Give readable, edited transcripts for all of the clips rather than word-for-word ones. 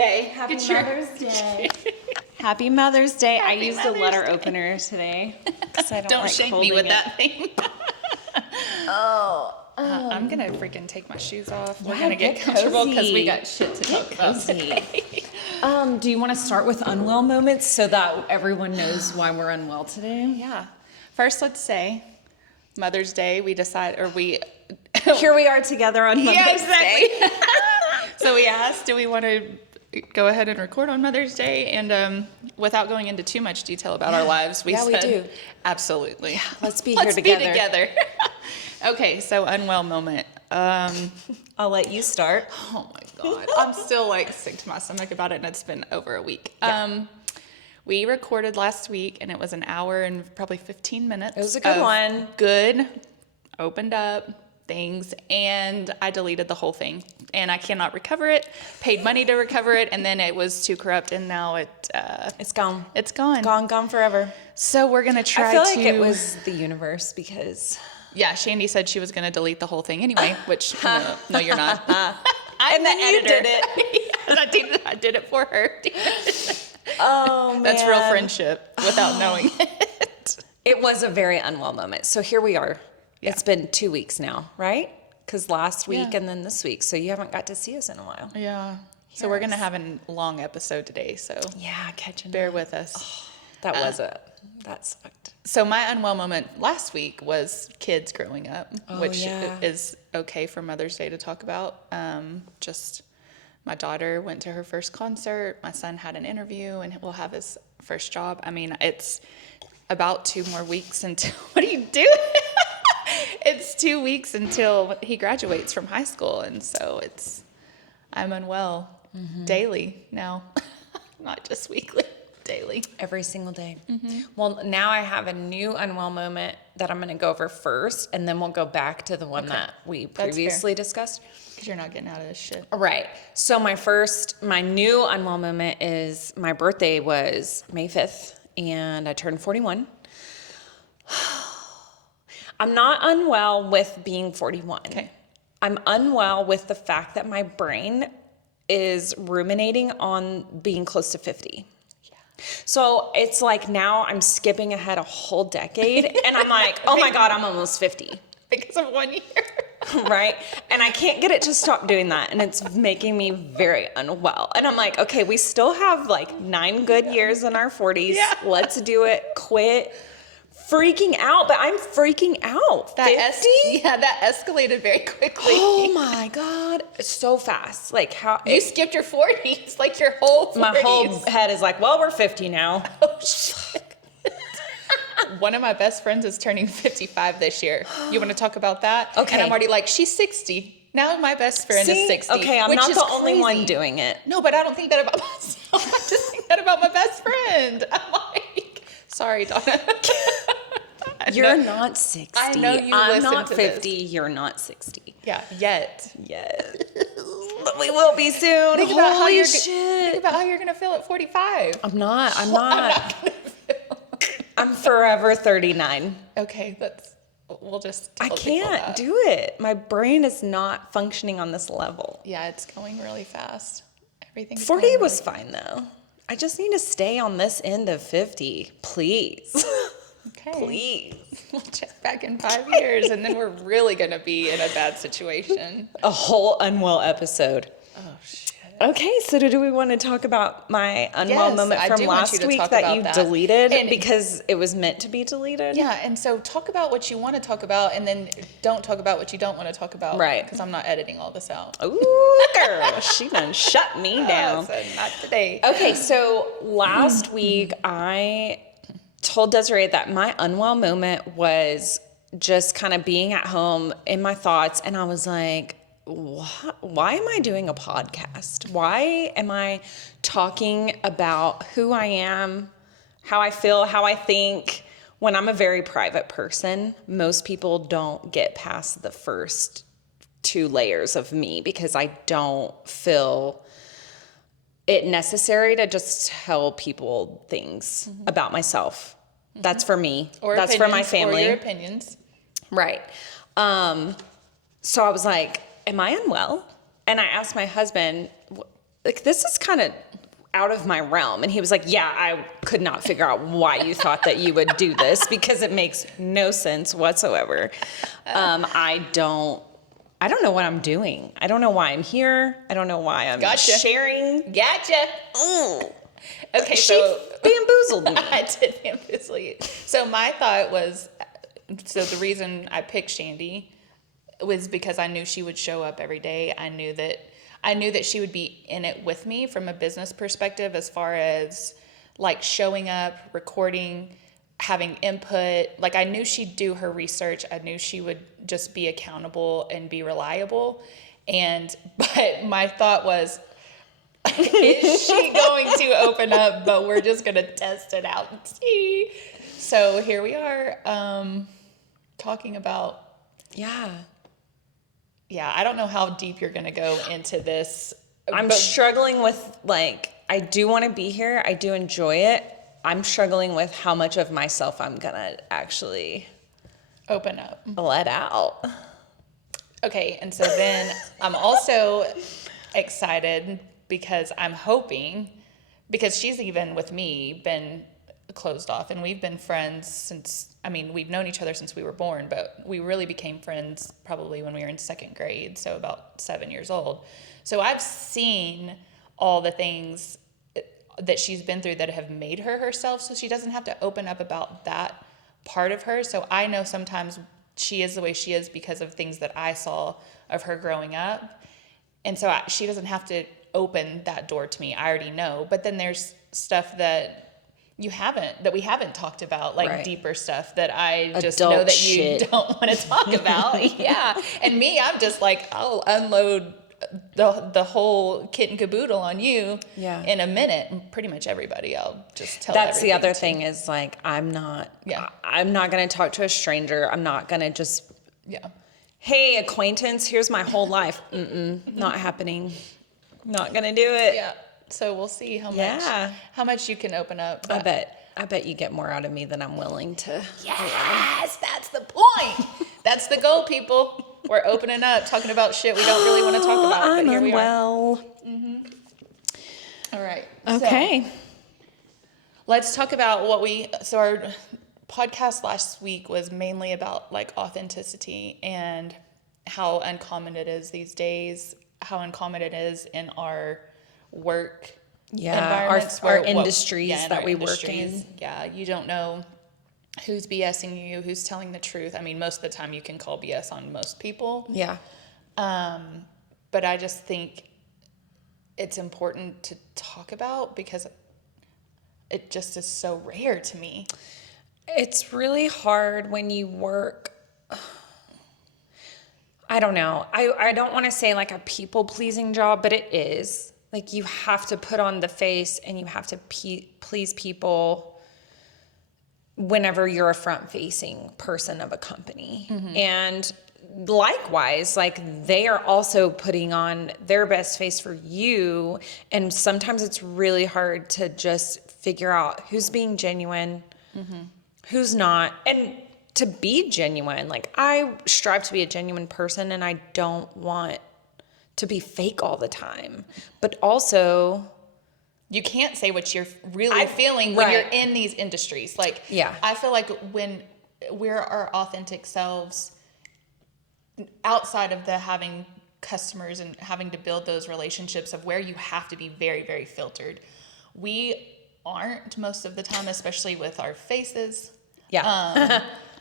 Day. Happy Mother's Day. Happy Mother's Day. I used a letter opener today. I Don't like shake me with it. that thing. I'm going to freaking take my shoes off. We're going to get comfortable because we got shit to talk about today. Do you want to start with unwell moments so that everyone knows why we're unwell today? Yeah. First, let's say Mother's Day, Here we are together on Mother's Day. So we asked, do we want to go ahead and record on Mother's Day? And without going into too much detail about our lives, we said, we do. Absolutely. Yeah, let's be here together. Be together. Okay, so unwell moment. I'll let you start. Oh my God. I'm still like sick to my stomach about it, and it's been over a week. Yeah. We recorded last week, and it was an hour and probably 15 minutes. It was a good one. Good, opened up things, and I deleted the whole thing. And I cannot recover it, paid money to recover it, and then it was too corrupt, and now it's gone. It's gone. Gone forever. So we're going to try I feel like it was the universe because... Yeah, Shandy said she was going to delete the whole thing anyway, which, no, you're not. And then you did it. I did it for her. Oh, man. That's real friendship without knowing it. It was a very unwell moment. So here we are. Yeah. It's been 2 weeks now, right? Because last week and then this week. So you haven't got to see us in a while. Yeah. So we're going to have a long episode today. So yeah, catching bear up. with us. That was it. That sucked. So my unwell moment last week was kids growing up, which is okay for Mother's Day to talk about. Just my daughter went to her first concert. My son had an interview and will have his first job. I mean, it's about 2 more weeks until, what are you doing? It's 2 weeks until he graduates from high school. And so I'm unwell daily now, not just weekly. Daily. Every single day. Mm-hmm. Well, now I have a new unwell moment that I'm going to go over first, and then we'll go back to the one that we previously discussed. Because you're not getting out of this shit. Right. So my new unwell moment is my birthday was May 5th, and I turned 41. I'm not unwell with being 41. Okay. I'm unwell with the fact that my brain is ruminating on being close to 50. So it's like now I'm skipping ahead a whole decade and I'm like, oh my God, I'm almost 50. Because of 1 year. Right? And I can't get it to stop doing that. And it's making me very unwell. And I'm like, okay, we still have like 9 good years in our 40s. Yeah. Let's do it. Quit freaking out. But I'm freaking out. That escalated very quickly. Oh my God. So fast. Like how you skipped your 40s, like your whole 40s. My whole head is like, well, we're 50 now. Oh shit. One of my best friends is turning 55 this year. You want to talk about that? Okay. And I'm already like, she's 60. Now my best friend is 60. Okay, I'm not the only one doing it. No, but I don't think that about myself. I just think that about my best friend. I'm like, sorry, Donna. You're not 60. I know you I'm listen not to 50. This. You're not 60. Yeah, yet. But we will be soon. Think about Holy shit. Think about how you're going to feel at 45. I'm not. I'm forever 39. Okay, we'll just I can't do it. My brain is not functioning on this level. Yeah, it's going really fast. Everything's 40 was fine though. I just need to stay on this end of 50, please. Okay. Please. We'll check back in 5 years and then we're really going to be in a bad situation. A whole unwell episode. Oh, shit. Okay, so do we want to talk about my unwell moment from last week that you deleted because it was meant to be deleted? Yeah, and so talk about what you want to talk about and then don't talk about what you don't want to talk about. Right. Because I'm not editing all this out. Ooh, girl, she done shut me down. So not today. Okay, so last week I told Desiree that my unwell moment was just kind of being at home in my thoughts, and I was like, why am I doing a podcast? Why am I talking about who I am, how I feel, how I think, when I'm a very private person? Most people don't get past the first 2 layers of me because I don't feel it necessary to just tell people things about myself. That's for me. Or that's for my family. Or your opinions. Right. So I was like, am I unwell? And I asked my husband, like, this is kind of out of my realm. And he was like, yeah, I could not figure out why you thought that you would do this because it makes no sense whatsoever. I don't know what I'm doing. I don't know why I'm here. I don't know why I'm sharing. Gotcha. Ooh. Okay, She bamboozled me. I did bamboozle you. So my thought was, so the reason I picked Shandy was because I knew she would show up every day. I knew that she would be in it with me from a business perspective, as far as like showing up, recording, having input. Like, I knew she'd do her research. I knew she would just be accountable and be reliable. But my thought was, is she going to open up? But we're just going to test it out and see. So here we are, talking about. Yeah, I don't know how deep you're going to go into this. I'm struggling with, like, I do want to be here. I do enjoy it. I'm struggling with how much of myself I'm going to actually open up, let out. Okay, and so then I'm also excited because I'm hoping, because she's even with me been closed off, and we've been friends since, we've known each other since we were born, but we really became friends probably when we were in second grade, so about 7 years old. So I've seen all the things that she's been through that have made her herself, so she doesn't have to open up about that part of her. So I know sometimes she is the way she is because of things that I saw of her growing up. And so she doesn't have to open that door to me. I already know. But then there's stuff that we haven't talked about, like right. Deeper stuff that I just know that shit. You don't want to talk about. Yeah. And me, I'm just like, I'll unload the whole kit and caboodle on you in a minute. And pretty much everybody, I'll just tell. That's the other thing is, like, I'm not going to talk to a stranger. I'm not going to just, hey, acquaintance, here's my whole life. Not happening. Not going to do it. Yeah. So we'll see how much you can open up. But I bet you get more out of me than I'm willing to. Yes, that's the point. That's the goal, people. We're opening up, talking about shit we don't really want to talk about. I'm but here unwell. We are. Mm-hmm. All right. Okay. So, let's talk about so our podcast last week was mainly about, like, authenticity and how uncommon it is these days, how uncommon it is in our work environments, our industries that we work in. Yeah, you don't know who's BSing you, who's telling the truth. Most of the time you can call BS on most people. Yeah. But I just think it's important to talk about because it just is so rare to me. It's really hard when you work. I don't know. I don't want to say like a people-pleasing job, but it is. Like, you have to put on the face and you have to please people whenever you're a front-facing person of a company. Mm-hmm. And likewise, like, they are also putting on their best face for you. And sometimes it's really hard to just figure out who's being genuine, who's not. And to be genuine, like, I strive to be a genuine person, and I don't want to be fake all the time. But also, you can't say what you're really feeling when you're in these industries. Like, I feel like when we're our authentic selves, outside of the having customers and having to build those relationships of where you have to be very, very filtered, we aren't most of the time, especially with our faces.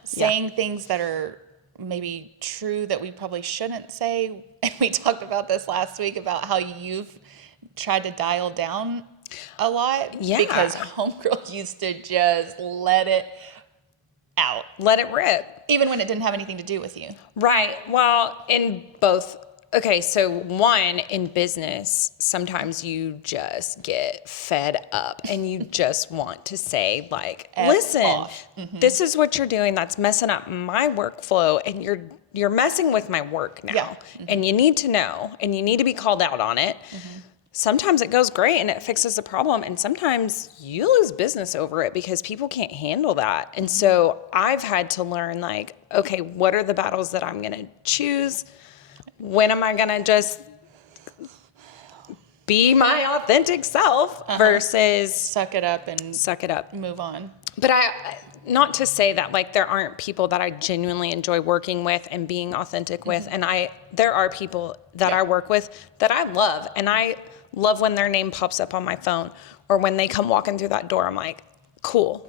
Saying things that are maybe true that we probably shouldn't say. And we talked about this last week about how you've tried to dial down a lot. Yeah. Because homegirl used to just let it out. Let it rip. Even when it didn't have anything to do with you. Right. Well, in both. Okay, so one, in business, sometimes you just get fed up and you just want to say, like, listen, this is what you're doing. That's messing up my workflow, and you're messing with my work now. Yeah. And you need to know, and you need to be called out on it. Sometimes it goes great and it fixes the problem, and sometimes you lose business over it because people can't handle that. And so I've had to learn, like, okay, what are the battles that I'm going to choose? When am I going to just be my authentic self versus suck it up and move on. But not to say that like there aren't people that I genuinely enjoy working with and being authentic with. And there are people that I work with that I love. And I love when their name pops up on my phone or when they come walking through that door, I'm like, cool,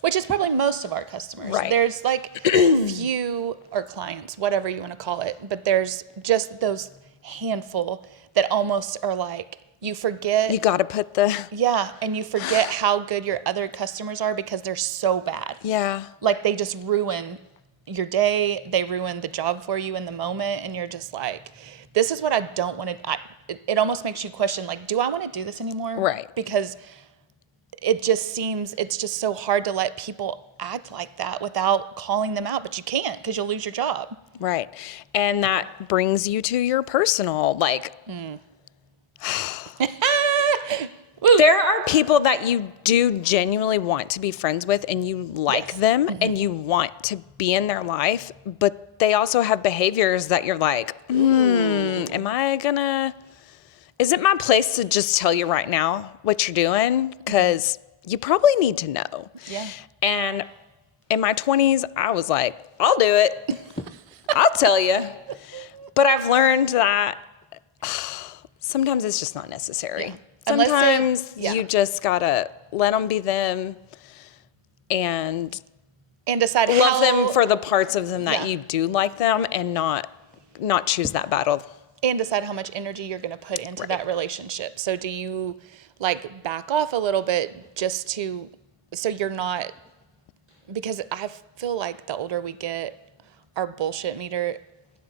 Which is probably most of our customers. Right. There's like few, or clients, whatever you want to call it, but there's just those handful that almost are like, you forget. You got to put and you forget how good your other customers are because they're so bad. Yeah. Like they just ruin your day. They ruin the job for you in the moment. And you're just like, this is what I don't want to, it almost makes you question, like, do I want to do this anymore? Right. Because it just seems, it's just so hard to let people act like that without calling them out, but you can't because you'll lose your job. Right. And that brings you to your personal, like, there are people that you do genuinely want to be friends with and you like them and you want to be in their life, but they also have behaviors that you're like, is it my place to just tell you right now what you're doing? Because you probably need to know. Yeah. And in my 20s, I was like, I'll do it. I'll tell you. But I've learned that sometimes it's just not necessary. Yeah. Sometimes you just gotta let them be them and decide love them for the parts of them that you do like them and not choose that battle. And decide how much energy you're going to put into that relationship. So do you like back off a little bit so you're not, because I feel like the older we get, our bullshit meter,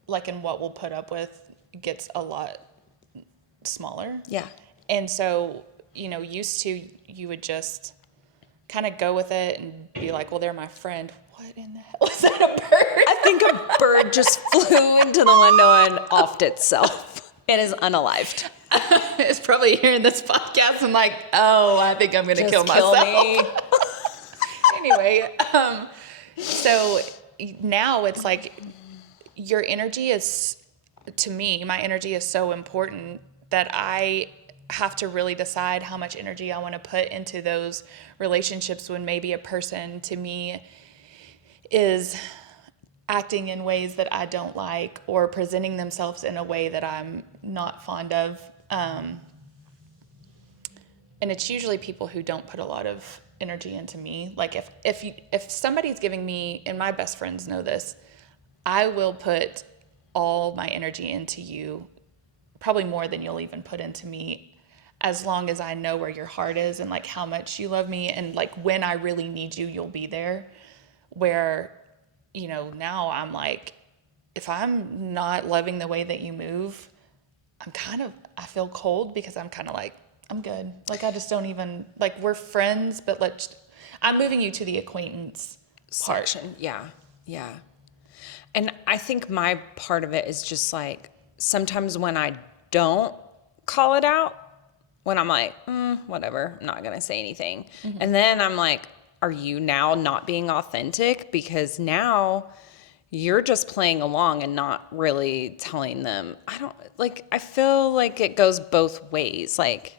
like in what we'll put up with, gets a lot smaller. Yeah. And so, used to, you would just kind of go with it and be like, well, they're my friend. What in the hell? Was that a bird? I think a bird just flew into the window and offed itself. It is unalived. It's probably hearing this podcast and like, oh, I think I'm going to kill myself. Me. Anyway, so now it's like your energy is, to me, my energy is so important that I have to really decide how much energy I want to put into those relationships when maybe a person to me is acting in ways that I don't like or presenting themselves in a way that I'm not fond of. And it's usually people who don't put a lot of energy into me. Like if somebody's giving me, and my best friends know this, I will put all my energy into you, probably more than you'll even put into me, as long as I know where your heart is and like how much you love me, and like when I really need you, you'll be there. Where, now I'm like, if I'm not loving the way that you move, I feel cold because I'm kind of like, I'm good. Like, I just don't even, like, we're friends, but I'm moving you to the acquaintance part. Section. Yeah. Yeah. And I think my part of it is just like, sometimes when I don't call it out, when I'm like, whatever, I'm not going to say anything. Mm-hmm. And then I'm like, are you now not being authentic? Because now you're just playing along and not really telling them. I feel like it goes both ways. Like,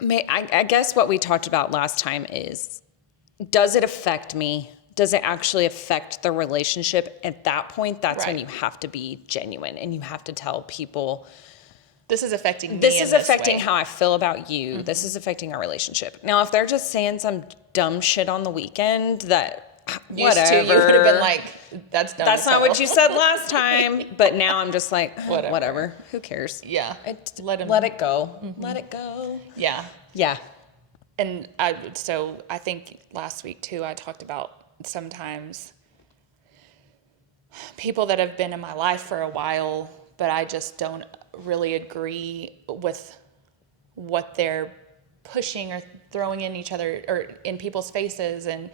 I guess what we talked about last time is, does it affect me? Does it actually affect the relationship? At that point, that's when you have to be genuine and you have to tell people, this is affecting me. This is affecting how I feel about you. Mm-hmm. This is affecting our relationship. Now, if they're just saying some dumb shit on the weekend that, whatever. You would have been like, that's dumb. That's not what you said last time. But now I'm just like, whatever. Who cares? Yeah. Let it go. Mm-hmm. Let it go. Yeah. Yeah. And I think last week too, I talked about sometimes people that have been in my life for a while, but I just don't really agree with what they're pushing or throwing in each other or in people's faces, and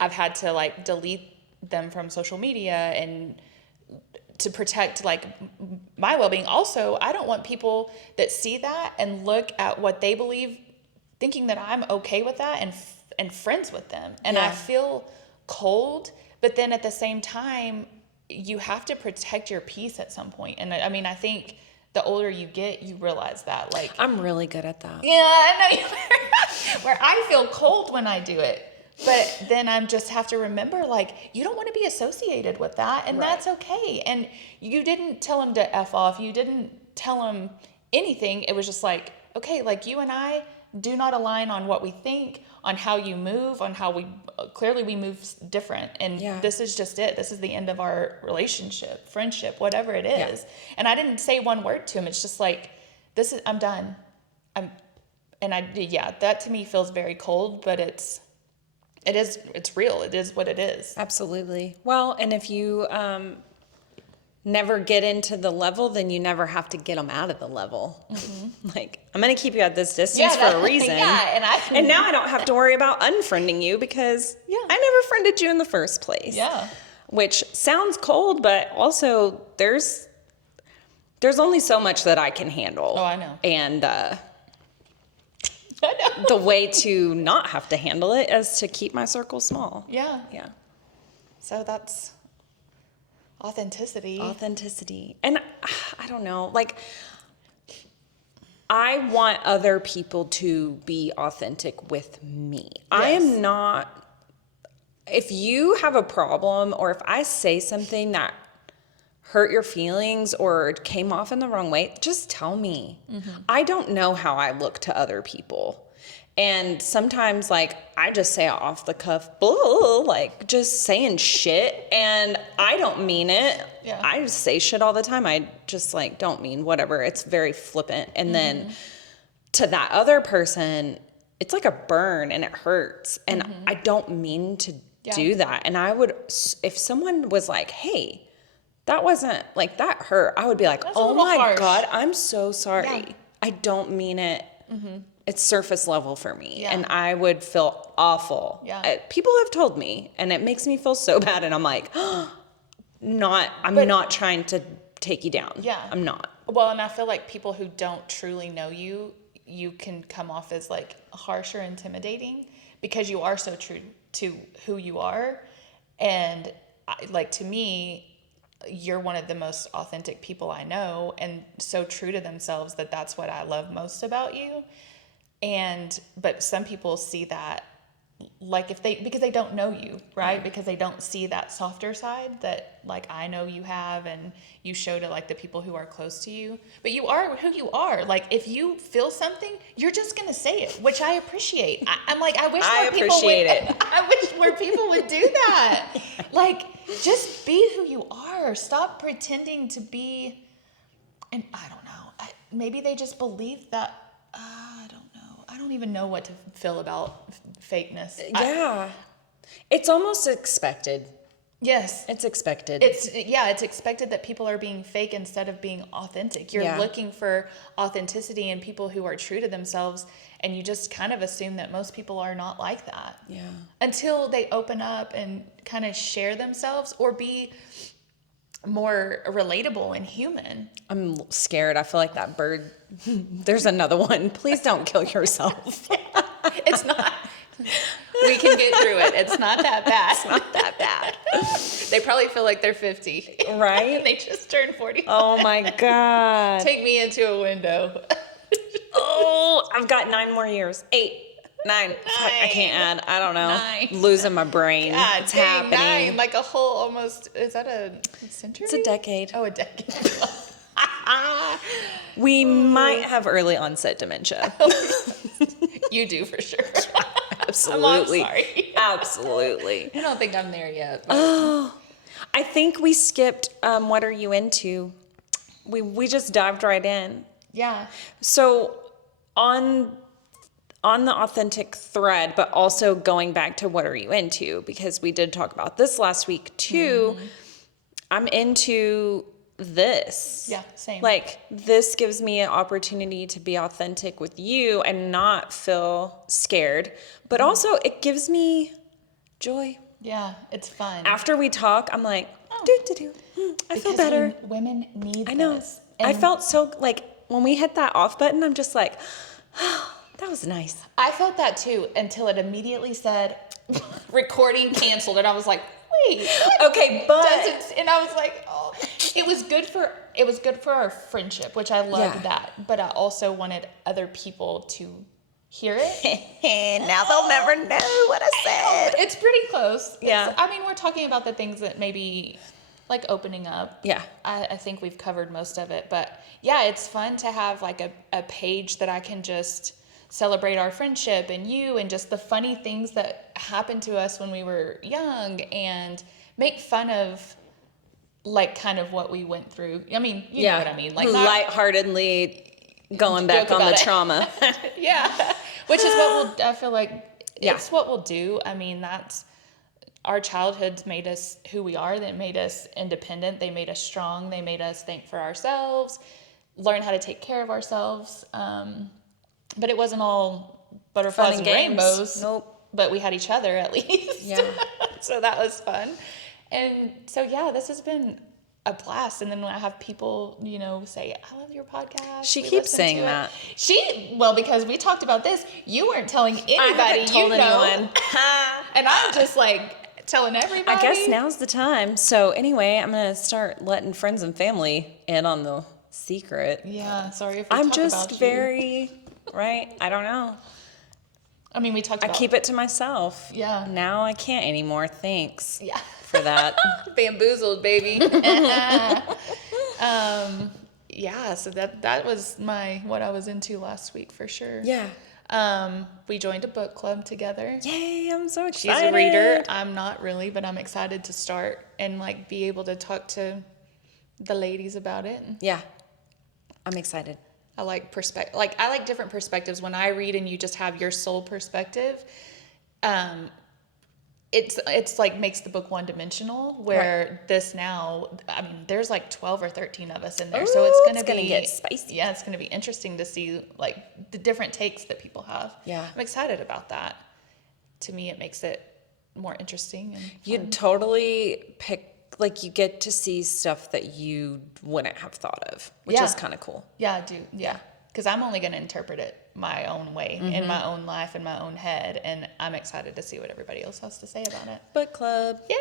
I've had to like delete them from social media and to protect like my well-being. Also, I don't want people that see that and look at what they believe thinking that I'm okay with that and friends with them, and I feel cold. But then at the same time, you have to protect your peace at some point. And I mean, I think the older you get, you realize that. Like, I'm really good at that. yeah, I know you where I feel cold when I do it. But then I'm just have to remember, like, you don't want to be associated with that, and that's okay. And you didn't tell him to F off. You didn't tell him anything. It was just like, okay, like, you and I do not align on what we think, on how you move, on how we clearly we move different. And this is just it. This is the end of our relationship, friendship, whatever it is. And I didn't say one word to him. It's just like, I'm done. That to me feels very cold, but it's real. It is what it is. Absolutely. Well, and if you never get into the level, then you never have to get them out of the level. Mm-hmm. Like, I'm going to keep you at this distance for a reason. And now I don't have to worry about unfriending you because I never friended you in the first place. Yeah. Which sounds cold, but also there's only so much that I can handle. Oh, I know. And the way to not have to handle it is to keep my circle small. Yeah. Yeah. So that's authenticity. And I don't know, like, I want other people to be authentic with me. Yes. I am not, if you have a problem or if I say something that hurt your feelings or came off in the wrong way, just tell me. Mm-hmm. I don't know how I look to other people. And sometimes, like, I just say off the cuff, like, just saying shit, and I don't mean it. Yeah. I just say shit all the time. I just, like, don't mean whatever. It's very flippant. And then to that other person, it's like a burn, and it hurts. And I don't mean to do that. And I would, if someone was like, hey, that wasn't, like, that hurt, I would be like, oh my God, I'm so sorry. Yeah. I don't mean it. Mm-hmm. It's surface level for me. Yeah. And I would feel awful. Yeah. People have told me, and it makes me feel so bad. And I'm like, I'm not trying to take you down. Yeah. I'm not. Well, and I feel like people who don't truly know you, you can come off as, like, harsh or intimidating because you are so true to who you are. And like, to me, you're one of the most authentic people I know, and so true to themselves that that's what I love most about you. But some people see that, like, because they don't know you, right? Mm-hmm. Because they don't see that softer side that, like, I know you have, and you show to, like, the people who are close to you. But you are who you are. Like, if you feel something, you're just gonna say it, which I appreciate. I'm like, I wish more people would do that. Like, just be who you are. Stop pretending to be. And I don't know. Maybe they just believe that. I don't know. I don't even know what to feel about fakeness. Yeah. It's almost expected. Yes. It's expected. It's expected that people are being fake instead of being authentic. You're looking for authenticity in people who are true to themselves, and you just kind of assume that most people are not like that. Yeah. Until they open up and kind of share themselves or be more relatable and human. I'm scared. I feel like that bird. There's another one. Please don't kill yourself. It's not. We can get through it. It's not that bad. It's not that bad. They probably feel like they're 50. Right? And they just turned 40. Oh my God. Take me into a window. I've got 9 more years. 8. 9. I can't add. I don't know. 9. Losing my brain. God, it's dang, happening. 9, like a whole almost. Is that a century? It's a decade. Oh, a decade. We might have early onset dementia. You do for sure. Absolutely. I'm sorry. Absolutely. I don't think I'm there yet. But. Oh, I think we skipped. What are you into? We just dived right in. Yeah. So on the authentic thread, but also going back to what are you into? Because we did talk about this last week too. Mm-hmm. I'm into this. Yeah, same. Like, this gives me an opportunity to be authentic with you and not feel scared, but also it gives me joy. Yeah, it's fun. After we talk, I'm like, I feel better. Women need I know. this. I felt so, like, when we hit that off button, I'm just like, oh, that was nice. I felt that too until it immediately said recording canceled, and I was like, way. Okay, but And I was like, oh, it was good for our friendship, which I loved that. But I also wanted other people to hear it. now they'll never know what I said. It's pretty close. Yeah. I mean, we're talking about the things that maybe like opening up. Yeah. I think we've covered most of it. But yeah, it's fun to have like a page that I can just celebrate our friendship and you and just the funny things that happened to us when we were young and make fun of like kind of what we went through. I mean, you know what I mean. Like lightheartedly going back on the trauma. Yeah. Which is I feel like it's what we'll do. I mean, that's our childhoods made us who we are. They made us independent. They made us strong. They made us think for ourselves, learn how to take care of ourselves. But it wasn't all butterflies and rainbows. Nope. But we had each other at least. Yeah. So that was fun. And so, yeah, this has been a blast. And then when I have people, say, I love your podcast. She keeps saying that. Because we talked about this. You weren't telling anybody. I haven't told anyone. And I'm just like telling everybody. I guess now's the time. So anyway, I'm going to start letting friends and family in on the secret. Yeah, sorry if I'm just very, right? I don't know. I mean, we talked about I keep it to myself. Yeah. Now I can't anymore. Thanks. Yeah. For that. Bamboozled, baby. Yeah, so that was what I was into last week for sure. Yeah. We joined a book club together. Yay, I'm so excited. She's a reader. I'm not really, but I'm excited to start and like be able to talk to the ladies about it. Yeah. I'm excited. I like I like different perspectives. When I read and you just have your sole perspective, it's like makes the book one dimensional, where this now, I mean, there's like 12 or 13 of us in there. So it's going to get spicy. Yeah, it's going to be interesting to see like the different takes that people have. Yeah. I'm excited about that. To me, it makes it more interesting. And You'd totally you get to see stuff that you wouldn't have thought of, which is kind of cool. Yeah, I do. Yeah. Because I'm only going to interpret it my own way, in my own life, in my own head. And I'm excited to see what everybody else has to say about it. Book club. Yay!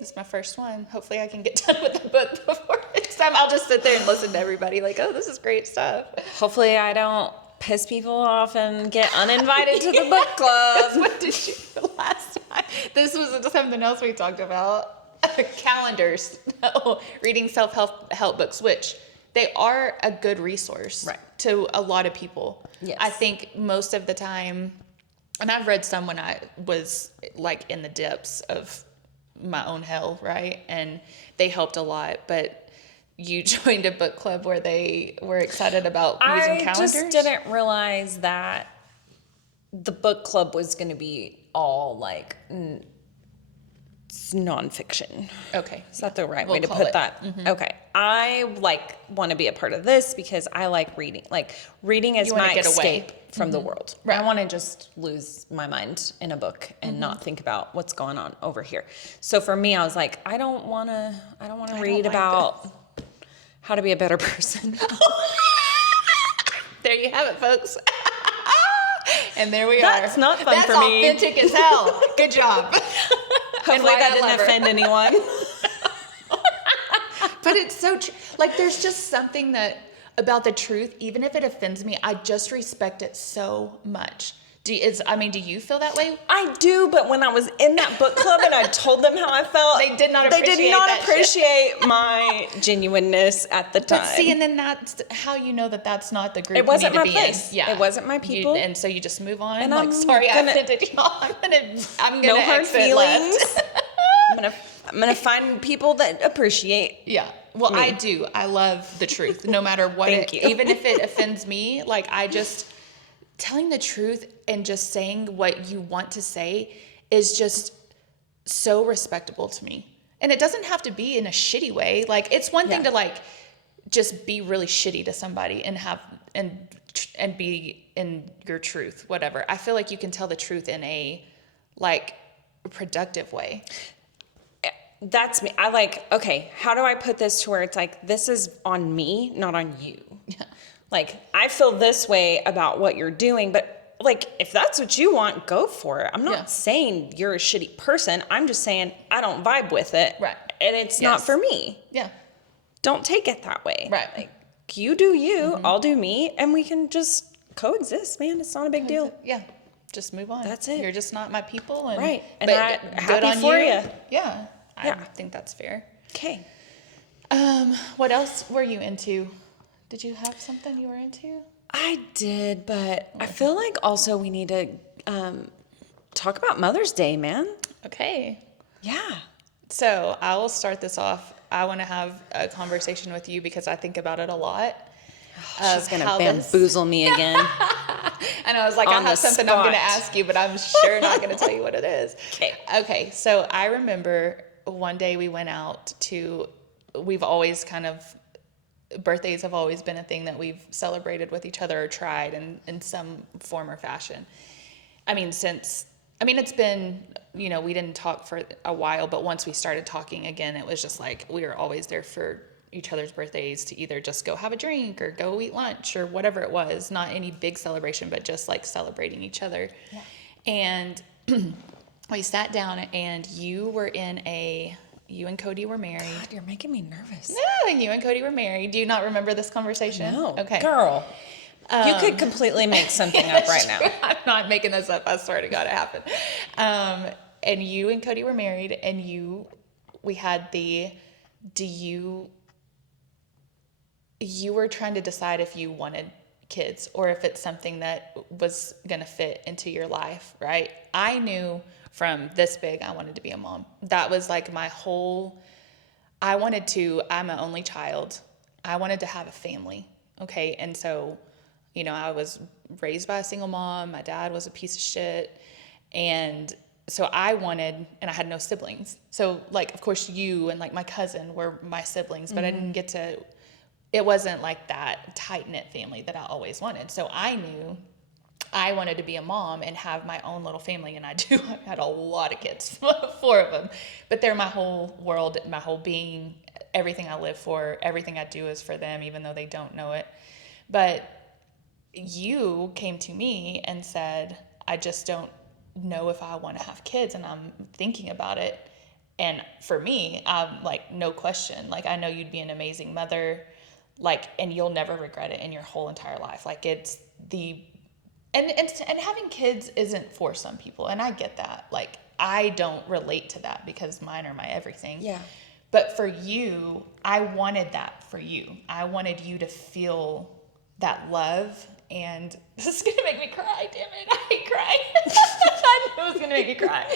This is my first one. Hopefully I can get done with the book before next time. I'll just sit there and listen to everybody like, oh, this is great stuff. Hopefully I don't piss people off and get uninvited to the book club. What did you do last time? This was something else we talked about. Calendars. Reading self-help books, which they are a good resource to a lot of people. Yes. I think most of the time, and I've read some when I was like in the depths of my own hell, right? And they helped a lot, but you joined a book club where they were excited about using calendars? I just didn't realize that the book club was going to be all like nonfiction. Okay. Is that the right way to put that? Mm-hmm. Okay. I want to be a part of this because I like reading. Like reading is my escape from the world. Right. I want to just lose my mind in a book and not think about what's going on over here. So for me, I was like, I don't want to read about how to be a better person. There you have it, folks. And there we are. That's not fun for me. That's authentic as hell. Good job. Hopefully that didn't offend anyone. But it's so true. Like, there's just something about the truth, even if it offends me, I just respect it so much. Do you feel that way? I do, but when I was in that book club and I told them how I felt, they did not appreciate my genuineness at the time. But see, and then that's how you know that that's not the group. It wasn't you need my to be place. In. Yeah, it wasn't my people. And so you just move on. And like, sorry, I offended y'all. I'm gonna no hard feelings. Left. I'm gonna find people that appreciate. Yeah. Well, me. I do. I love the truth, no matter what. Even if it offends me, like telling the truth and just saying what you want to say is just so respectable to me. And it doesn't have to be in a shitty way. Like, it's one thing to just be really shitty to somebody and and be in your truth, whatever. I feel like you can tell the truth in a productive way. That's me. Okay, how do I put this to where it's like, this is on me, not on you? Yeah. Like, I feel this way about what you're doing, but like, if that's what you want, go for it. I'm not saying you're a shitty person. I'm just saying I don't vibe with it. Right. And it's not for me. Yeah. Don't take it that way. Right. Like, you do you, I'll do me, and we can just coexist, man. It's not a big deal. Yeah. Just move on. That's it. You're just not my people. And, right. And but I'm good happy on for you. Yeah. I think that's fair. Okay. What else were you into? Did you have something you were into? I did, but I feel like also we need to talk about Mother's Day, man. Okay. Yeah. So I will start this off. I want to have a conversation with you because I think about it a lot. She's going to bamboozle me again. And I was like, I have something I'm going to ask you, but I'm sure not going to tell you what it is. Okay. So I remember one day we went out we've always birthdays have always been a thing that we've celebrated with each other or tried in some form or fashion. It's been, we didn't talk for a while, but once we started talking again, it was just like we were always there for each other's birthdays to either just go have a drink or go eat lunch or whatever it was. Not any big celebration, but just like celebrating each other. Yeah. And we sat down and you and Cody were married. God, you're making me nervous. No, you and Cody were married. Do you not remember this conversation? No. Okay. Girl. You could completely make something up right now. I'm not making this up. I swear to God it happened. And you and Cody were married and we had you were trying to decide if you wanted kids or if it's something that was going to fit into your life, right? I knew from this big I wanted to be a mom. That was like I'm an only child. I wanted to have a family, okay? And so, I was raised by a single mom. My dad was a piece of shit. And so I had no siblings. So like, of course you and like my cousin were my siblings, but I didn't get to, it wasn't like that tight-knit family that I always wanted. So I knew I wanted to be a mom and have my own little family. And I had a lot of kids, 4 of them, but they're my whole world, my whole being, everything I live for, everything I do is for them, even though they don't know it. But you came to me and said, I just don't know if I want to have kids and I'm thinking about it. And for me, I'm like, no question. Like, I know you'd be an amazing mother, like, and you'll never regret it in your whole entire life. Like it's and having kids isn't for some people. And I get that. Like, I don't relate to that because mine are my everything. Yeah. But for you, I wanted that for you. I wanted you to feel that love. And this is going to make me cry, damn it. I hate crying. I knew it was going to make me cry.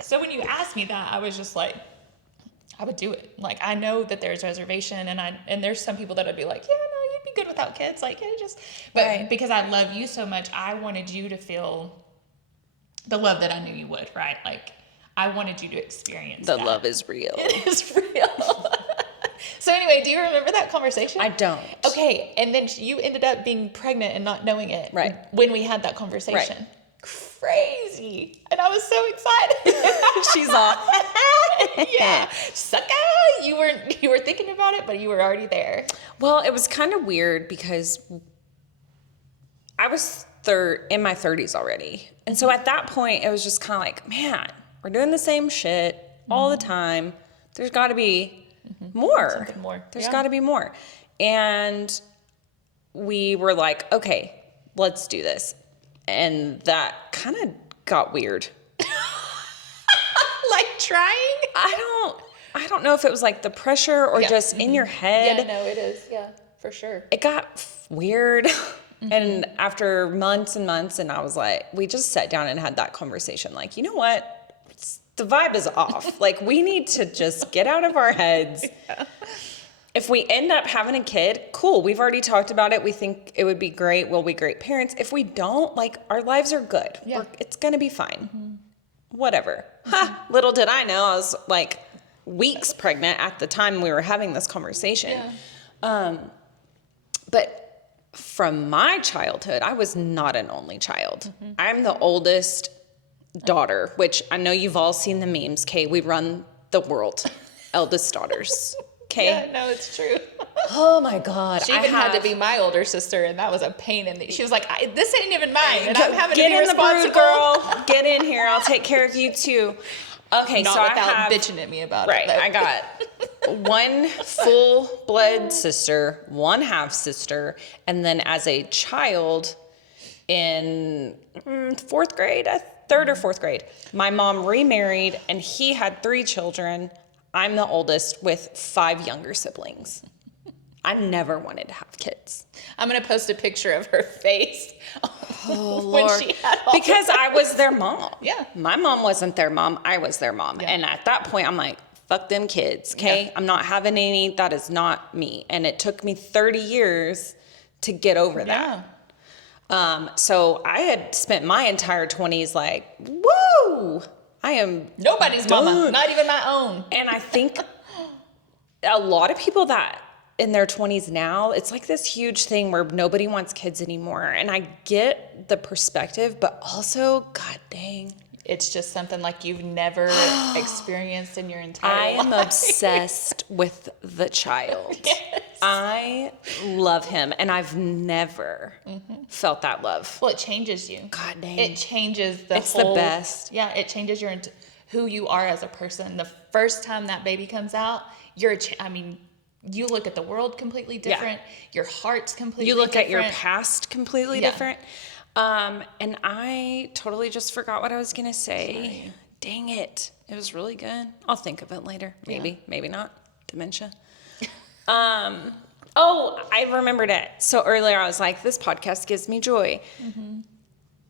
So when you asked me that, I was just like, I would do it. Like, I know that there's reservation and there's some people that would be like, yeah, no, you'd be good without kids. Like, but because I love you so much, I wanted you to feel the love that I knew you would, right? Like, I wanted you to experience the that. love is real. It is real. So anyway, do you remember that conversation? I don't. Okay, and then you ended up being pregnant and not knowing it. Right. When we had that conversation. Right. Crazy. And I was so excited. She's all, yeah. Sucker. You were thinking about it, but you were already there. Well, it was kind of weird because I was in my 30s already. And so at that point, it was just kind of like, man, we're doing the same shit all the time. There's got to be more. Something more. There's got to be more. And we were like, okay, let's do this. And that kind of got weird. Like trying? I don't know if it was like the pressure or just in your head. Yeah, no, it is. Yeah, for sure. It got weird. And after months and months, and I was like, we just sat down and had that conversation. Like, you know what? The vibe is off. Like, we need to just get out of our heads. Yeah. If we end up having a kid, cool. We've already talked about it. We think it would be great. We'll be great parents. If we don't, like, our lives are good. Yeah. It's going to be fine. Whatever. Ha! Little did I know I was, like, weeks pregnant at the time we were having this conversation. Yeah. But from my childhood, I was not an only child. I'm the oldest daughter, which I know you've all seen the memes. Okay, we run the world. Eldest daughters. Okay. Yeah, no, it's true. Oh my God. She even had to be my older sister, and that was a pain in the... She was like, this ain't even mine, and I'm having to be responsible. Get in the brood, girl. Get in here. I'll take care of you too. Okay, Not so without bitching at me about it. Right, I got one full-blood sister, one half-sister, and then as a child in fourth grade, third or fourth grade, my mom remarried, and he had 3 children. I'm the oldest with 5 younger siblings. I never wanted to have kids. I'm going to post a picture of her face when Lord. she had all because I was their mom. Yeah. My mom wasn't their mom. I was their mom. Yeah. And at that point, I'm like, fuck them kids, okay? Yeah. I'm not having any. That is not me. And it took me 30 years to get over that. So I had spent my entire 20s like, woo! I am nobody's mama, not even my own. And I think a lot of people that in their 20s now, it's like this huge thing where nobody wants kids anymore. And I get the perspective, but also, god dang. It's just something like you've never experienced in your entire life. I am obsessed with the child. Yes. I love him, and I've never felt that love. Well, it changes you. God dang. It changes It's the best. Yeah, it changes who you are as a person. The first time that baby comes out, you look at the world completely different. Yeah. Your heart's completely different. You look at your past completely different. And I totally just forgot what I was going to say. Sorry. Dang it. It was really good. I'll think of it later. Maybe, maybe not. Dementia. I remembered it. So earlier I was like, this podcast gives me joy. Mm-hmm.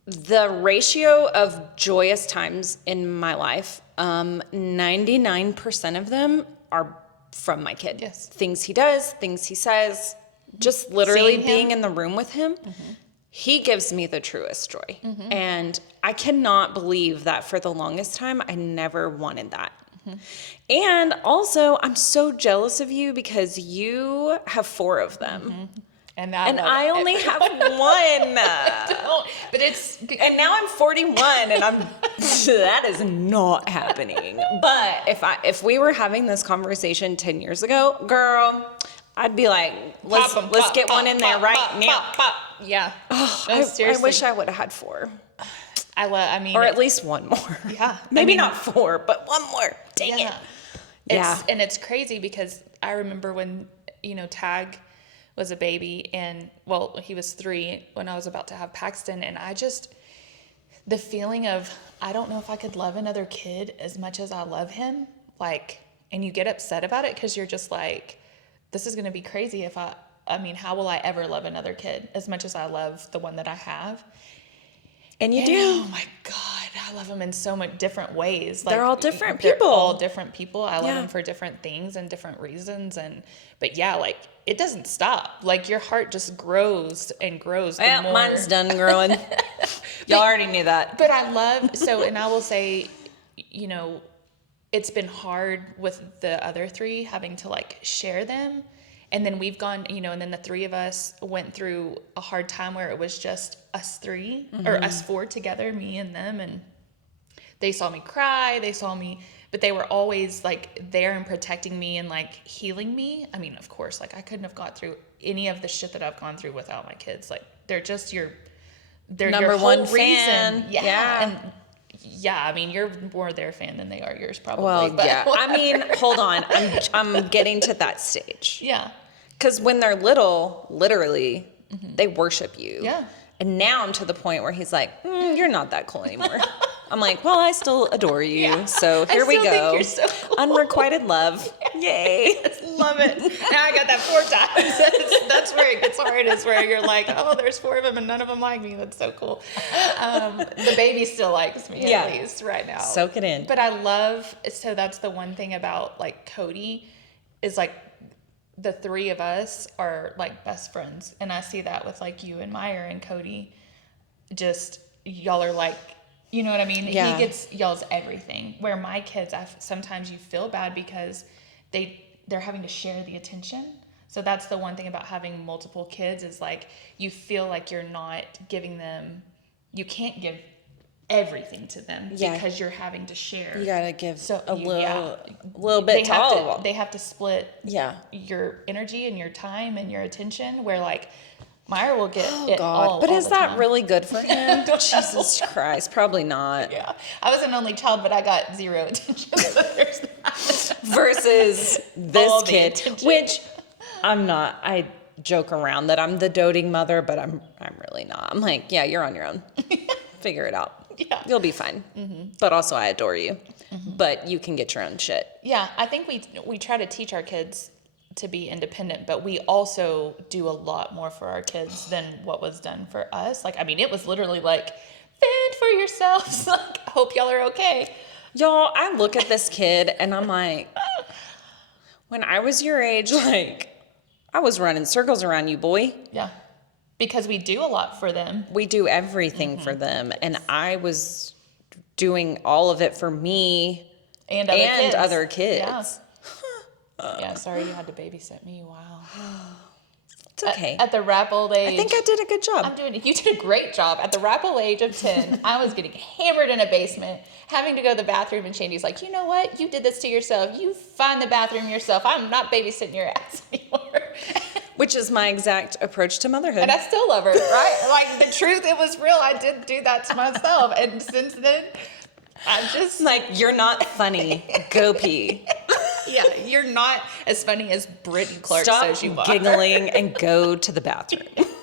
The ratio of joyous times in my life, 99% of them are from my kid. Yes. Things he does, things he says, just literally being in the room with him. Mm-hmm. He gives me the truest joy. Mm-hmm. And I cannot believe that for the longest time, I never wanted that. Mm-hmm. And also, I'm so jealous of you because you have 4 of them. Mm-hmm. And I only have 1. But and now I'm 41 and that is not happening. But if we were having this conversation 10 years ago, girl, I'd be like, let's get one in there right now. Yeah. Oh, I wish I would have had 4. Or at least 1 more. Yeah. Maybe not 4, but 1 more. Dang it. And it's crazy because I remember when, Tag was a baby and, he was 3 when I was about to have Paxton. And the feeling of, I don't know if I could love another kid as much as I love him. And you get upset about it because you're just like, this is going to be crazy if how will I ever love another kid as much as I love the one that I have? And you do. Oh my God, I love them in so many different ways. They're all different people. They're all different people. I love them for different things and different reasons. But it doesn't stop. Your heart just grows and grows. The more. Mine's done growing. Y'all already knew that. But I love, and I will say, it's been hard with the other 3 having to share them. And then we've gone, and then the 3 of us went through a hard time where it was just us 3 or us 4 together, me and them. And they saw me cry. But they were always there and protecting me and healing me. Of course, I couldn't have got through any of the shit that I've gone through without my kids. They're just they're number your whole 1 fan. Reason. Yeah. And you're more their fan than they are yours, probably. Well, yeah. Hold on. I'm getting to that stage. Yeah. Because when they're little, literally, they worship you. Yeah. And now I'm to the point where he's like, you're not that cool anymore. I'm like, well, I still adore you. Yeah. So here we go. Think you're so cool. Unrequited love. Yay. Love it. Now I got that 4 times. That's where it gets hard, is where you're like, oh, there's 4 of them and none of them like me. That's so cool. The baby still likes me, at least right now. Soak it in. But I love, so that's the one thing about Cody is the 3 of us are best friends. And I see that with you and Meyer and Cody. Just y'all are you know what I mean? Yeah. He gets y'all's everything. Where my kids, sometimes you feel bad because they're having to share the attention. So that's the one thing about having multiple kids is you feel like you're not giving them, you can't give everything to them Yeah. because you're having to share. You gotta give a little They bit to all of them. They have to split Yeah. your energy and your time and your attention, where like Meyer will get it God. all. But all is the that time. really good for him? Jesus Christ. Probably not. Yeah. I was an only child, but I got zero attention. So there's that. Versus this All the kid, attention. which I'm not. I joke around that I'm the doting mother, but I'm really not. I'm like, yeah, you're on your own. Figure it out. Yeah. You'll be fine. But also, I adore you. But you can get your own shit. Yeah, I think we try to teach our kids to be independent, but we also do a lot more for our kids than what was done for us. Like, I mean, it was literally like, fend for yourselves. Like, hope y'all are okay. Y'all, I look at this kid and I'm like, when I was your age, like, I was running circles around you, boy. Yeah, because we do a lot for them. We do everything for them. And I was doing all of it for me And other kids. Yeah. Yeah, sorry you had to babysit me. Wow. It's okay. At the rap old age. I think I did a good job. You did a great job. At the rap old age of 10, I was getting hammered in a basement, having to go to the bathroom, and Shandy's like, you know what? You did this to yourself. You find the bathroom yourself. I'm not babysitting your ass anymore. Which is my exact approach to motherhood. And I still love her, right? Like, the truth, it was real. I did do that to myself. And since then, I'm just... like, you're not funny. Go pee. Yeah, you're not as funny as Brittany Clark Stop says you are. giggling and go to the bathroom.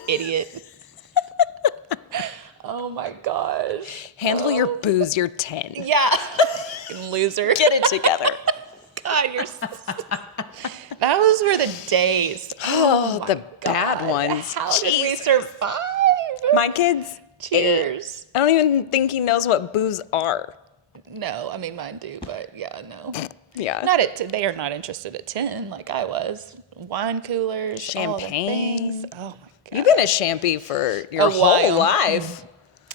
Idiot. Oh my gosh. Handle your booze. You're 10. Yeah. Loser. Get it together. God, those were the days. Oh, my the bad ones. How did we Jeez. survive? My kid's Cheers. 8. I don't even think he knows what booze are. No, I mean mine do, but yeah, no. Yeah. They are not interested at 10 like I was. Wine coolers, Champagne. all the things. Oh my god. You've been a champy for your whole while. life.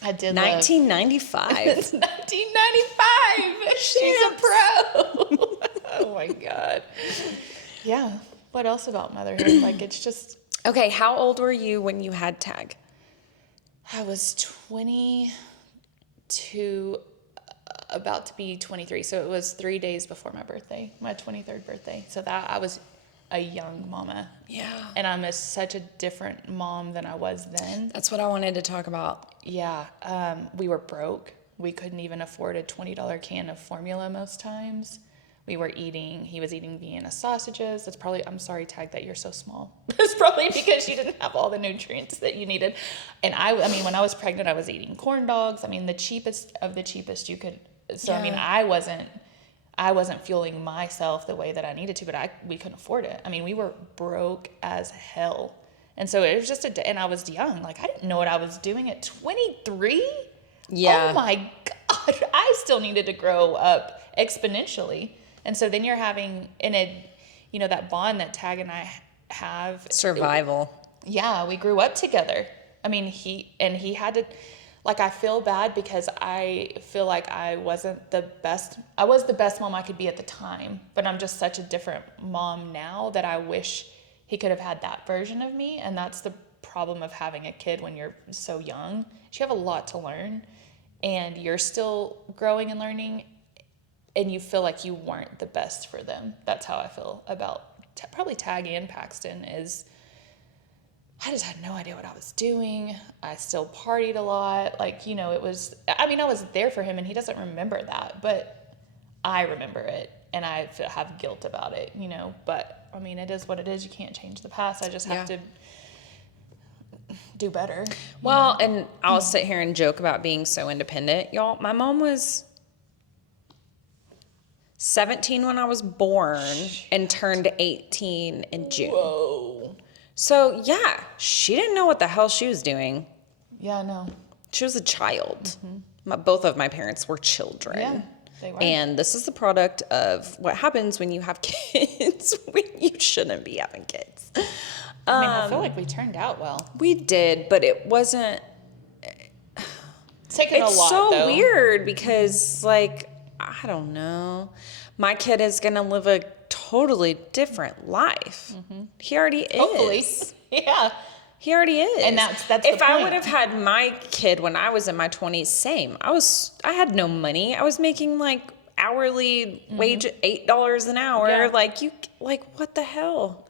I did 1995. It's 1995. She's a pro. Oh my god. Yeah. What else about motherhood? Like, it's just... Okay, how old were you when you had Tag? I was 22, about to be 23. So it was 3 days before my birthday, my 23rd birthday. So that I was a young mama. Yeah. And I'm such a different mom than I was then. That's what I wanted to talk about. Yeah. We were broke. We couldn't even afford a $20 can of formula most times. He was eating Vienna sausages. That's probably, I'm sorry, Tag, that you're so small. It's probably because you didn't have all the nutrients that you needed. And I mean, when I was pregnant, I was eating corn dogs. I mean, the cheapest of the cheapest you could. So, yeah. I mean, I wasn't fueling myself the way that I needed to, but we couldn't afford it. I mean, we were broke as hell. And so it was just and I was young. Like, I didn't know what I was doing at 23. Yeah. Oh my God. I still needed to grow up exponentially. And so then you're having that bond that Tag and I have. Survival. Yeah, we grew up together. I mean, he had to, like, I feel bad because I feel like I wasn't the best. I was the best mom I could be at the time, but I'm just such a different mom now that I wish he could have had that version of me. And that's the problem of having a kid when you're so young. You have a lot to learn and you're still growing and learning. And you feel like you weren't the best for them. That's how I feel about probably Tag and Paxton is I just had no idea what I was doing. I still partied a lot. Like, it was, I mean, I was there for him and he doesn't remember that, but I remember it and I have guilt about it, but I mean, it is what it is. You can't change the past. I just have to do better. Well, and I'll sit here and joke about being so independent. Y'all, my mom was 17 when I was born and turned 18 in June. Whoa. So, yeah, she didn't know what the hell she was doing. Yeah, no. She was a child. Both of my parents were children. Yeah, they were. And this is the product of what happens when you have kids when you shouldn't be having kids. I mean, I feel like we turned out well. We did, but it wasn't. It's taken a lot, It's so though. weird because, like, I don't know. My kid is going to live a totally different life. He already is. Hopefully. Yeah. He already is. And that's if the I point. would have had my kid when I was in my 20s, same. I had no money. I was making like hourly wage $8 an hour. Yeah. Like what the hell?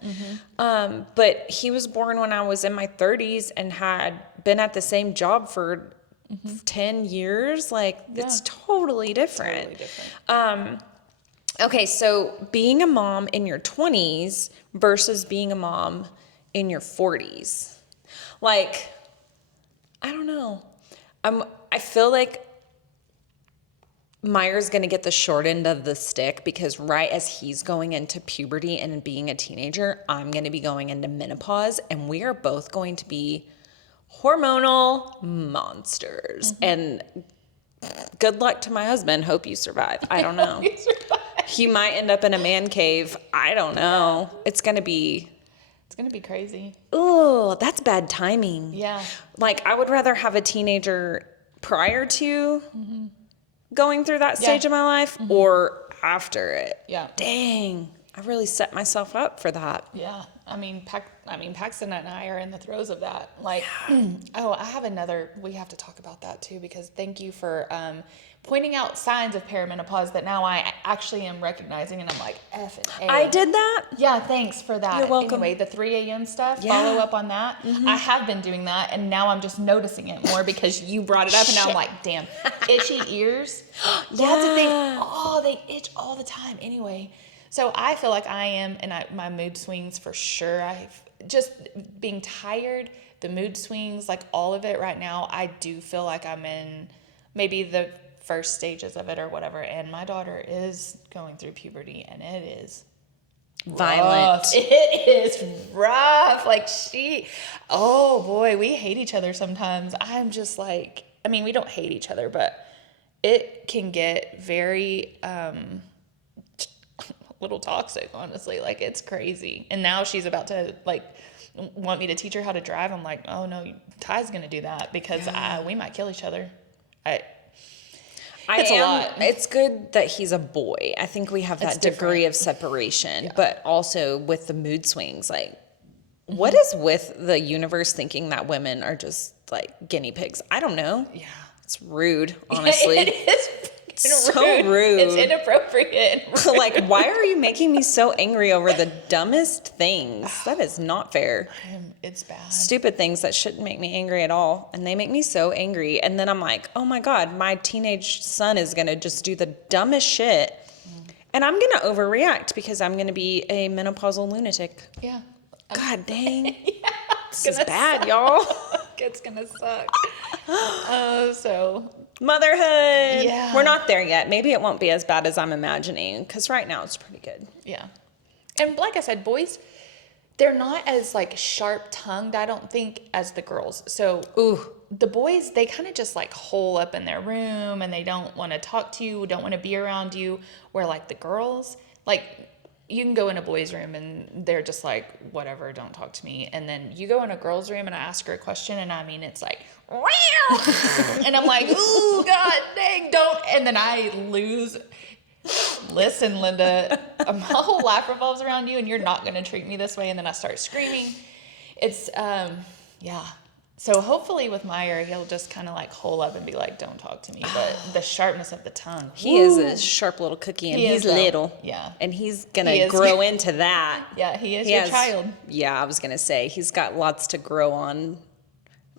But he was born when I was in my 30s and had been at the same job for 10 years. Like it's totally different. Okay, so being a mom in your 20s versus being a mom in your 40s. Like, I don't know. I feel like Meyer's going to get the short end of the stick because right as he's going into puberty and being a teenager, I'm going to be going into menopause, and we are both going to be hormonal monsters. And good luck to my husband. Hope you survive. I don't know. He might end up in a man cave. I don't know. It's going to be crazy. Oh, that's bad timing. Yeah. Like, I would rather have a teenager prior to going through that stage of my life or after it. Yeah. Dang. I really set myself up for that. Yeah. I mean, Paxton and I are in the throes of that. Like, we have to talk about that too, because thank you for pointing out signs of perimenopause that now I actually am recognizing, and I'm like, F and A. I did that? Yeah, thanks for that. You're welcome. Anyway, the 3 a.m. stuff, Yeah. follow up on that. I have been doing that, and now I'm just noticing it more because you brought it up, and now I'm like, damn, itchy ears. That's the thing. Oh, they itch all the time. Anyway, so I feel like I am, and my mood swings for sure. I've just being tired, the mood swings, like all of it right now. I do feel like I'm in maybe the first stages of it or whatever, and my daughter is going through puberty, and it is Violent. rough. It is rough. Like oh boy, we hate each other sometimes. I'm just like, I mean, we don't hate each other, but it can get very little toxic, honestly. Like, it's crazy. And now she's about to like want me to teach her how to drive. I'm like, oh no, Ty's gonna do that because we might kill each other. It's a lot. It's good that he's a boy. I think we have that degree of separation, but also with the mood swings, like, what is with the universe thinking that women are just like guinea pigs? I don't know. Yeah. It's rude, honestly. It is so rude. It's inappropriate. Like, why are you making me so angry over the dumbest things? That is not fair. It's bad. Stupid things that shouldn't make me angry at all. And they make me so angry. And then I'm like, oh my God, my teenage son is going to just do the dumbest shit. And I'm going to overreact because I'm going to be a menopausal lunatic. Yeah. God dang. This is gonna bad, suck. y'all. It's gonna suck. So Motherhood. Yeah. We're not there yet. Maybe it won't be as bad as I'm imagining, because right now it's pretty good. yeah. And like I said, boys, they're not as like sharp tongued, I don't think, as the girls. So the boys, they kind of just like hole up in their room and they don't want to talk to you, don't want to be around you. Where like the girls, like, you can go in a boy's room and they're just like, whatever, don't talk to me. And then you go in a girl's room and I ask her a question, and I mean, it's like, and I'm like, ooh, God dang, don't. And then I lose. Listen, Linda, my whole life revolves around you, and you're not going to treat me this way. And then I start screaming. It's, yeah. So hopefully with Meyer, he'll just kind of like hole up and be like, don't talk to me. But the sharpness of the tongue. He is a sharp little cookie, and he's little. Yeah. And he's going to grow into that. Yeah, he is your child. Yeah, I was going to say, he's got lots to grow on.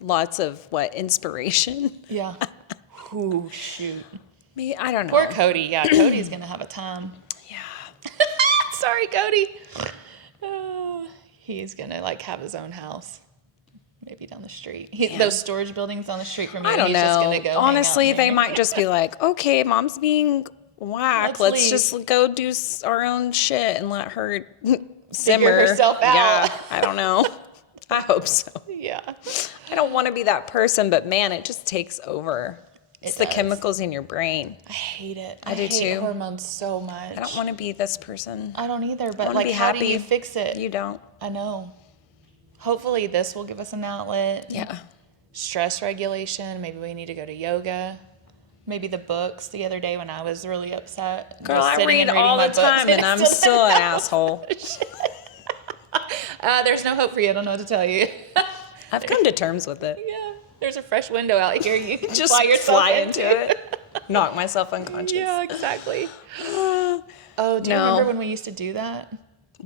Lots of, inspiration? Yeah. Ooh, shoot. Me, I don't know. Poor Cody. Yeah, Cody's going to have a time. Yeah. Sorry, Cody. He's going to like have his own house. Maybe down the street. Those storage buildings on the street from me. I don't he's know. Just gonna go Honestly, they might just be like, okay, mom's being whack. Let's just go do our own shit and let her simmer. Figure herself out. Yeah, I don't know. I hope so. Yeah. I don't want to be that person, but man, it just takes over. It's the does. chemicals in your brain. I hate it. I do hate too. hormones so much. I don't want to be this person. I don't either, I but wanna like, be how do happy. you fix it? You don't. I know. Hopefully this will give us an outlet. Yeah. Stress regulation. Maybe we need to go to yoga. Maybe the books. The other day when I was really upset. Girl, just I sitting read and reading all my the books, time, and I'm still an asshole. There's no hope for you. I don't know what to tell you. I've come to terms with it. Yeah. There's a fresh window out here. You can Just fly yourself fly into it. Knock myself unconscious. Yeah, exactly. Oh, do you remember when we used to do that?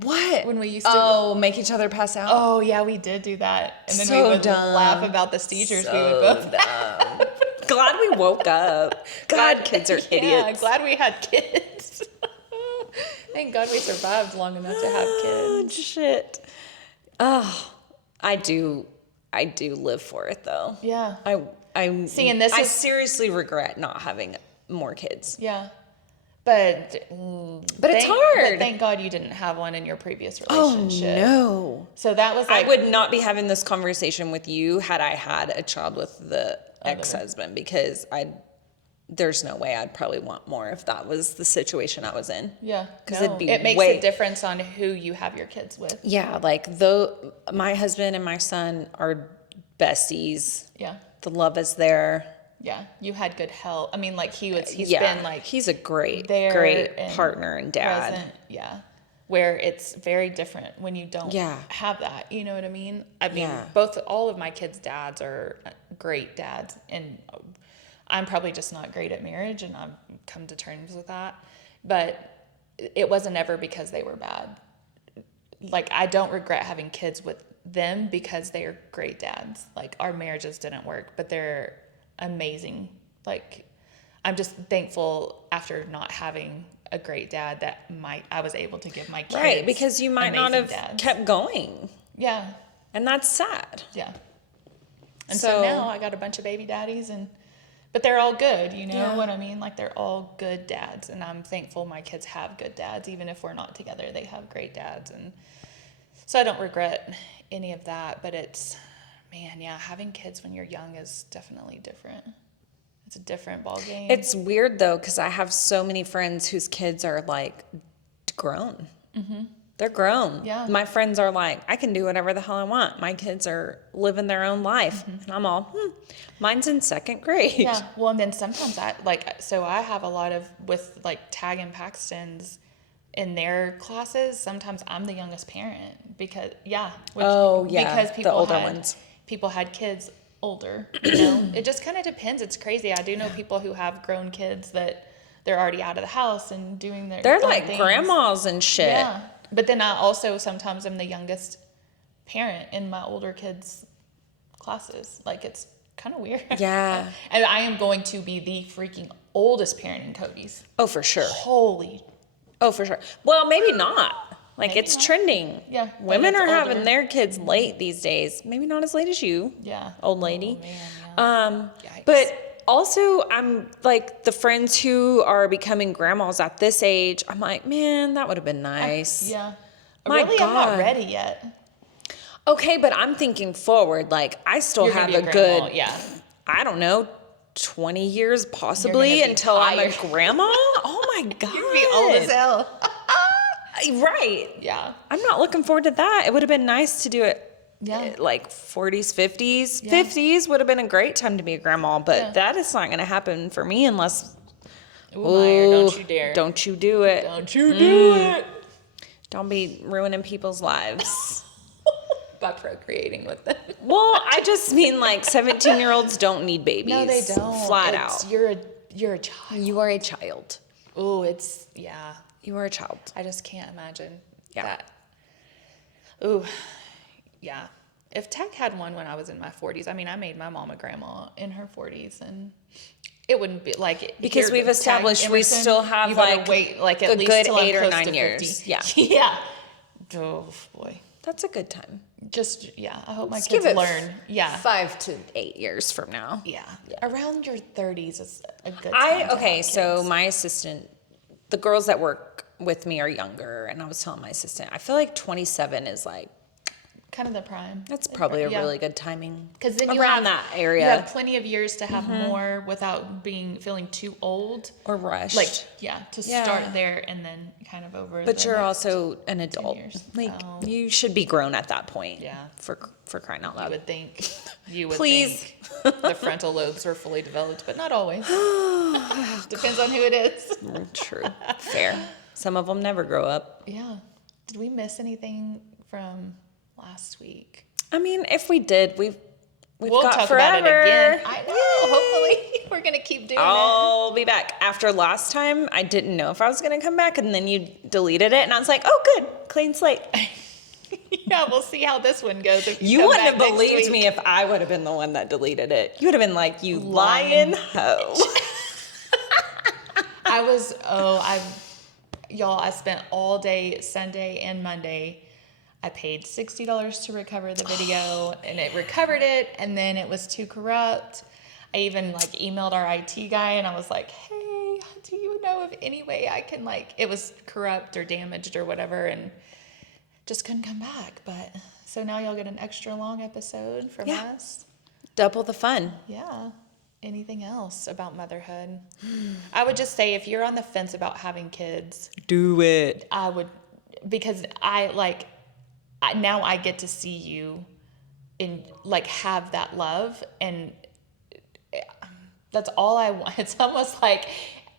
What? When we used to... Oh, make each other pass out? Oh, yeah, we did do that. And then So we would dumb. laugh about the seizures we would So both dumb. Glad we woke up. God, kids are idiots. Yeah, glad we had kids. Thank God we survived long enough to have kids. Shit. Oh, I do live for it though. Yeah. I See, and I seriously regret not having more kids. Yeah. But it's hard. But thank God you didn't have one in your previous Oh relationship. no. So that was like... I would not be having this conversation with you had I had a child with the ex-husband, because there's no way I'd probably want more if that was the situation I was in. Yeah. Because it'd be it makes a difference on who you have your kids with. Yeah, like though my husband and my son are besties. Yeah. The love is there. Yeah. You had good health. I mean, like he's been like... He's a great and partner and dad. Present. Yeah. Where it's very different when you don't Yeah. have that. You know what I mean? I mean, Yeah. all of my kids' dads are great dads, and I'm probably just not great at marriage, and I've come to terms with that. But it wasn't ever because they were bad. Like, I don't regret having kids with them because they are great dads. Like, our marriages didn't work, but they're amazing. Like, I'm just thankful after not having a great dad that I was able to give my kids. Right, because you might not have kept going. Yeah. And that's sad. Yeah. And so now I got a bunch of baby daddies, but they're all good, you know what I mean? Like, they're all good dads, and I'm thankful my kids have good dads. Even if we're not together, they have great dads, and so I don't regret any of that. But it's, man, yeah, having kids when you're young is definitely different. It's a different ballgame. It's weird though, because I have so many friends whose kids are like grown. Mm-hmm. They're grown. Yeah. My friends are like, I can do whatever the hell I want. My kids are living their own life. Mm-hmm. And I'm all, mine's in second grade. Yeah. Well, and then sometimes I have a lot of, with like Tag and Paxton's in their classes, sometimes I'm the youngest parent because, because people had kids older, you know. It just kind of depends. It's crazy. I do know people who have grown kids that they're already out of the house and doing they're own like things. Grandmas and shit. Yeah. But then I also sometimes am the youngest parent in my older kids' classes. Like, it's kind of weird. Yeah. And I am going to be the freaking oldest parent in Cody's. Oh, for sure. Oh, for sure. Well, maybe not. Like, maybe it's not. trending. Yeah. Women are older. having their kids late these days. Maybe not as late as you. Yeah. Old lady. Oh, man, But also, I'm like, the friends who are becoming grandmas at this age, I'm like, man, that would have been nice. Yeah. My I'm God. not ready yet. Okay, but I'm thinking forward. Like, I still You're have gonna be a grandma, good, yeah. I don't know, 20 years You're possibly gonna be until I'm a tired. grandma. Oh my God. You'd be old as hell. Right. Yeah. I'm not looking forward to that. It would have been nice to do it like 40s, 50s. Yeah. 50s would have been a great time to be a grandma, but that is not going to happen for me unless... Ooh, Meyer, don't you dare. Don't you do it. Don't you do it. Don't be ruining people's lives. By procreating with them. Well, I just mean like 17-year-olds don't need babies. No, they don't. Flat out. You're a child. You are a child. Oh, You are a child. I just can't imagine Yeah. that. Ooh, yeah. If Tech had one when I was in my 40s, I mean, I made my mom a grandma in her 40s, and it wouldn't be like because we've established we still have you gotta wait like at a least good till 8 I'm or close 9 to years. 50. Yeah. Yeah. Oh boy. That's a good time. Just I hope my Let's kids give it learn. Yeah. 5 to 8 years from now. Yeah. Around your 30s is a good time. Okay, so my assistant, the girls that work with me are younger, and I was telling my assistant, I feel like 27 is like kind of the prime. that's probably a really good timing. Because then around that area, you have plenty of years to have more without feeling too old or rushed. Like to start there and then kind of over. But the you're next also an adult. years. Like you should be grown at that point. Yeah. For crying out You loud. would think. You would Please. think the frontal lobes are fully developed, but not always. Depends on who it is. True. Fair. Some of them never grow up. Yeah. Did we miss anything from last week? I mean, if we did, we've We'll got talk forever. about it again. I know. Hopefully, we're gonna keep doing it. I'll be back. After last time, I didn't know if I was going to come back, and then you deleted it, and I was like, oh, good, clean slate. Yeah, we'll see how this one goes. If You come wouldn't back have next believed week. me if I would have been the one that deleted it. You would have been like, you lying hoe. I spent all day Sunday and Monday. I paid $60 to recover the video, and it recovered it, and then it was too corrupt. I even emailed our IT guy, and I was like, hey, do you know of any way I can it was corrupt or damaged or whatever, and just couldn't come back. But so now y'all get an extra long episode from us. Double the fun. Yeah. Anything else about motherhood? I would just say, if you're on the fence about having kids, Do it. I would, because now I get to see you in have that love, and that's all I want. It's almost like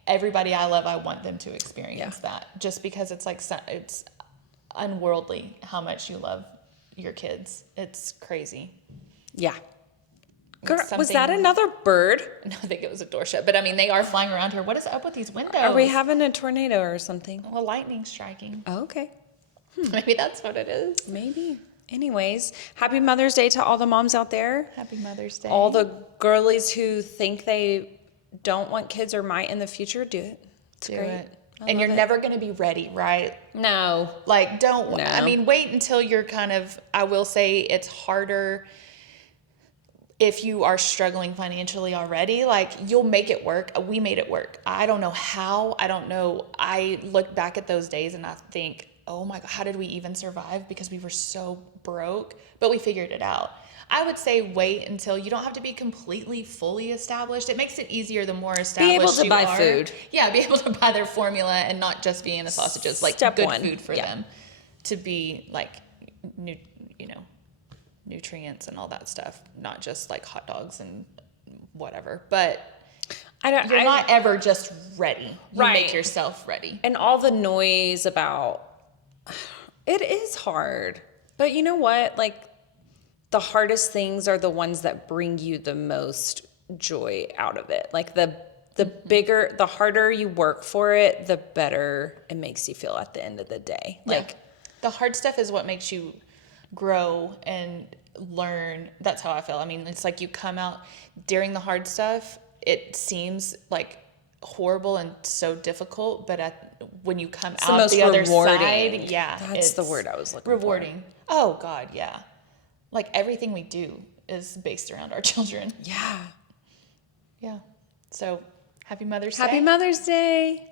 everybody I love, I want them to experience that, just because it's it's unworldly how much you love your kids. It's crazy. Yeah. Girl, was that another bird? No, I think it was a door shut. But I mean, they are flying around here. What is up with these windows? Are we having a tornado or something? Well, lightning striking. Oh, okay. Maybe that's what it is. Maybe. Anyways, happy Mother's Day to all the moms out there. Happy Mother's Day. All the girlies who think they don't want kids or might in the future, do it. It's great. It. And you're never going to be ready, right? No. Don't. No. I mean, wait until you're I will say it's harder if you are struggling financially already. You'll make it work. We made it work. I don't know how. I don't know. I look back at those days and I think, oh my God, how did we even survive? Because we were so broke, but we figured it out. I would say wait until you don't have to be completely fully established. It makes it easier the more established you are. Be able to buy food. Yeah, be able to buy their formula and not just be in the sausages. Step good one. food for them. To be nutrients and all that stuff, not just hot dogs and whatever. But you're not ever just ready. You make yourself ready. And all the noise about it is hard. But you know what? The hardest things are the ones that bring you the most joy out of it. The harder you work for it, the better it makes you feel at the end of the day. The hard stuff is what makes you grow and learn. That's how I feel. I mean, it's you come out during the hard stuff, it seems horrible and so difficult, but when you come out the other side, that's the word I was looking rewarding. for. Oh God, yeah. Everything we do is based around our children. Yeah. Yeah. So happy Mother's Day. Happy Mother's Day.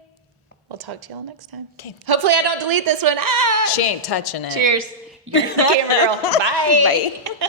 We'll talk to y'all next time. Okay. Hopefully I don't delete this one. Ah! She ain't touching it. Cheers. You're the camera girl. Bye. Bye.